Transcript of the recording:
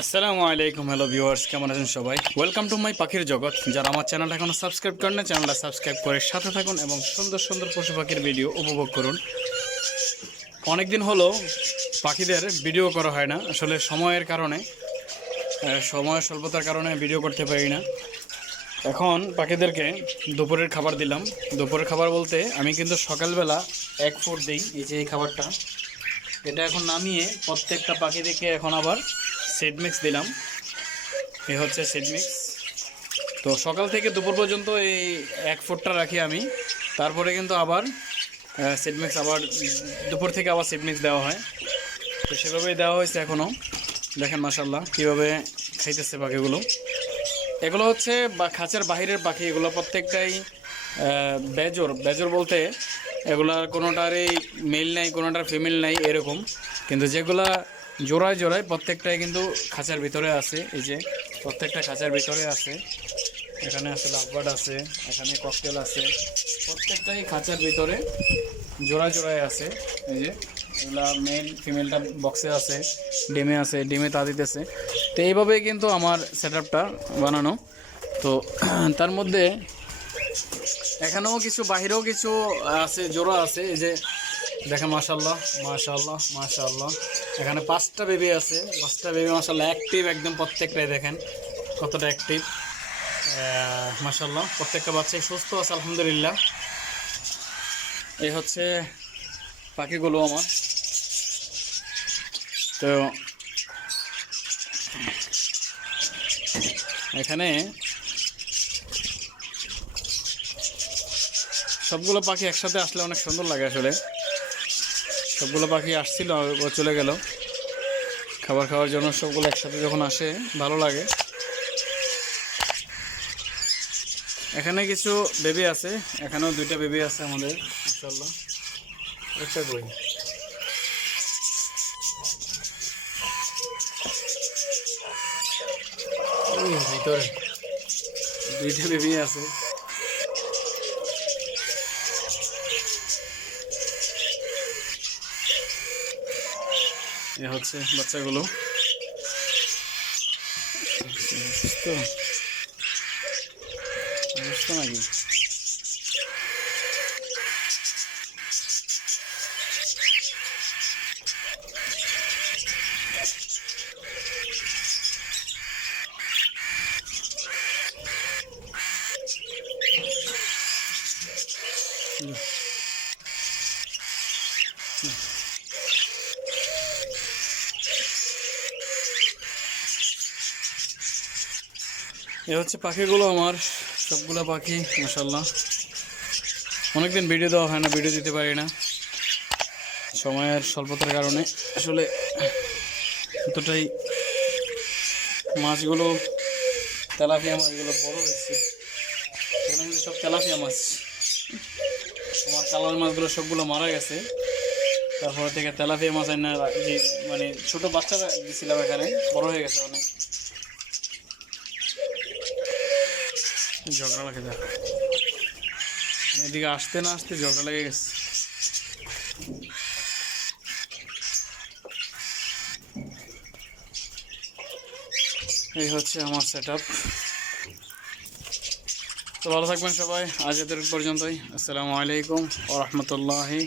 আসসালামু আলাইকুম hello viewers কেমন আছেন সবাই? ওয়েলকাম টু মাই পাখির জগৎ। যারা আমার চ্যানেলটা এখনও সাবস্ক্রাইব করেন না চ্যানেলটা সাবস্ক্রাইব করে সাথে থাকুন এবং সুন্দর সুন্দর পশু পাখির ভিডিও উপভোগ করুন। অনেক দিন হলো পাখিদের ভিডিও করা হয় না। আসলে সময়ের কারণে সময় স্বল্পতার কারণে ভিডিও করতে পারি না। এখন পাখিদেরকে দুপুরের খাবার দিলাম। দুপুরের খাবার বলতে আমি কিন্তু সকালবেলা এক ফুট দিই, এই যে এই খাবারটা। এটা এখন নামিয়ে প্রত্যেকটা পাখিদেরকে এখন আবার সিড মিক্স দিলাম। এই হচ্ছে সিড মিক্স তো সকাল থেকে দুপুর পর্যন্ত এই এক ফুটটা রাখি আমি। তারপরে কিন্তু আবার সিড মিক্স আবার দুপুর থেকে আবার সিড মিক্স দেওয়া হয়। তো সেভাবেই দেওয়া হয়েছে এখনও দেখেন মাসাল্লাহ কীভাবে খাইতেছে পাখিগুলো। এগুলো হচ্ছে বা, খাঁচার বাহিরের পাখি। এগুলো প্রত্যেকটাই বেজর বেজর বলতে এগুলার কোনোটারই মেল নাই, কোনোটার ফিমেল নাই, এরকম। কিন্তু যেগুলা জোড়ায় জোড়ায় প্রত্যেকটাই কিন্তু খাঁচার ভিতরে আছে, এই যে প্রত্যেকটা খাঁচার ভিতরে আছে। এখানে আছে লাভবার্ড আছে, এখানে ককটেল আছে, প্রত্যেকটাই খাঁচার ভিতরে জোড়া জোড়ায় আছে। এই যে এগুলা মেল ফিমেলটা বক্সে আছে, ডিমে আছে, ডিমে তা দিতেছে। তো এইভাবেই কিন্তু আমার সেট আপটা বানানো। তো তার মধ্যে এখানেও কিছু, বাহিরেও কিছু আছে, জোড়া আছে, এই যে দেখেন মাশাল্লাহ মাশাল্লাহ মাশাল্লাহ এখানে পাঁচটা বেবি আছে। পাঁচটা বেবি মাশাল্লাহ অ্যাক্টিভ একদম প্রত্যেকটাই দেখেন, কতটা অ্যাক্টিভ মাশাল্লাহ প্রত্যেকটা বাচ্চাই সুস্থ আছে, আলহামদুলিল্লাহ। এই হচ্ছে পাখিগুলো আমার। তো, এখানে সবগুলো পাখি একসাথে আসলে অনেক সুন্দর লাগে আসলে। সবগুলো পাখি আসছিল চলে গেল। খাবার খাওয়ার জন্য সবগুলো একসাথে যখন আসে ভালো লাগে। এখানে কিছু বেবি আছে এখানেও দুইটা বেবি আছে আমাদের একটা ভিতরে। দুইটা বেবি আছে। এ হচ্ছে বাচ্চাগুলো সুস্থ সুস্থ নাকি এ হচ্ছে পাখিগুলো আমার, সবগুলো পাখি মাসাল্লাহ অনেকদিন ভিডিও দেওয়া হয় না ভিডিও দিতে পারি না। সময়ের স্বল্পতার কারণে আসলে এতটাই মাছগুলো, তেলাপিয়া মাছগুলো বড় হয়েছে। কিন্তু সব তেলাপিয়া মাছ। আমার কালার মাছগুলো সবগুলো মারা গেছে। তারপর থেকে তেলাপিয়া মাছ যে মানে ছোটো বাচ্চারা দিছিলাম এখানে, বড় হয়ে গেছে অনেক। ঝগড়া লাগে যা এদিকে আসতে না আসতে ঝগড়া লেগে গেছে। এই হচ্ছে আমার সেট আপ তো ভালো থাকবেন সবাই আজ এদের পর্যন্তই। আসসালামু আলাইকুম ও রহমতুল্লাহি